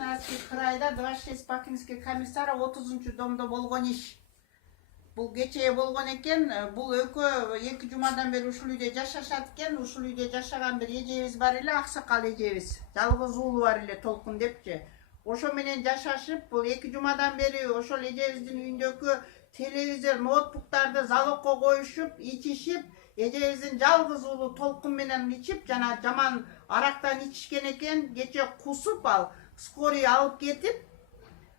Красноярский крайда 26 Бакинский комиссары 30 домдо болгон иш. Бул кечээ болгон экен. Бул эки жумадан бери ушул үйдө жашашат экен. Ушул үйдө жашаган бир эжебиз бар эле, аксакал эжебиз. Жалгыз уулу бар эле, Толкун депчи. Ошо менен жашашып, бул 2 жумадан бери ошол эжебиздин үйүндөгү телевизор, ноутбуктарды залогко коюшуп, ичишип, эжебиздин жалгыз уулу Толкун менен ичип, жана жаман арактан ичишкен экен. Кече кусуп ал скорый алып кетип,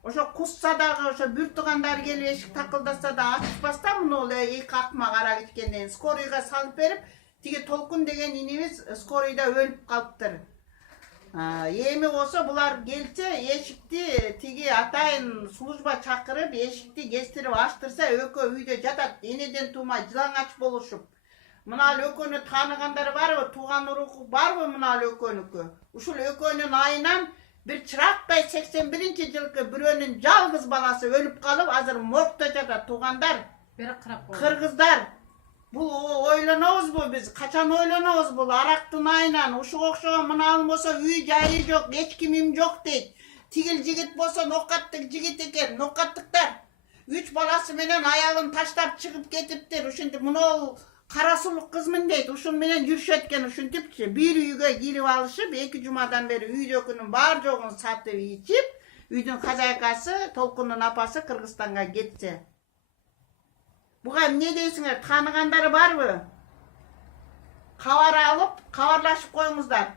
ошо кусса дагы ошо бүр туугандар келип эшик такылдаса да ачышпастан муну эки акмак арак ичкенден скорыйга салып берип, тиги Толкун деген инибиз скорыйда өлүп калыптыр. Эми болсо булар келсе, эшикти тиги атайын служба чакырып, эшикти кестирип ачтырса, үйдө жатат, энеден тумай жылаңач болушуп. Мына экөөнү тааныгандар барбы, тууган уругу барбы мына экөөнүкү? Ушул экөөнүн айынан бир чырактай 81-жылкы бирөөнүн жалгыз баласы өлүп калып, азыр моргто жатат. Туугандар, кыргыздар, бул ойлонобузбу биз? Качан ойлонобуз бул арактын айынан? Ушуга окшогон мына болсо үй жайы жок, эч кимим жок дейт. Тигил жигит болсо нокаттык жигит экен, нокаттыктар. 3 баласы менен аялын таштап чыгып кетиптир. Ушинтип мына карасулук кызмын дейт. Ушун менен жүрүшөт экен, ушинтипчи. Бир үйгө кирип алышып, 2 жумадан бери үйдөгүнүн бар жогун сатып ичип, үйдүн хозяйкасы, Толкундун апасы Кыргызстанга кетсе. Буга эмне дейсиңер? Тааныгандары барбы? Кабар алып, кабарлашып коюңуздар.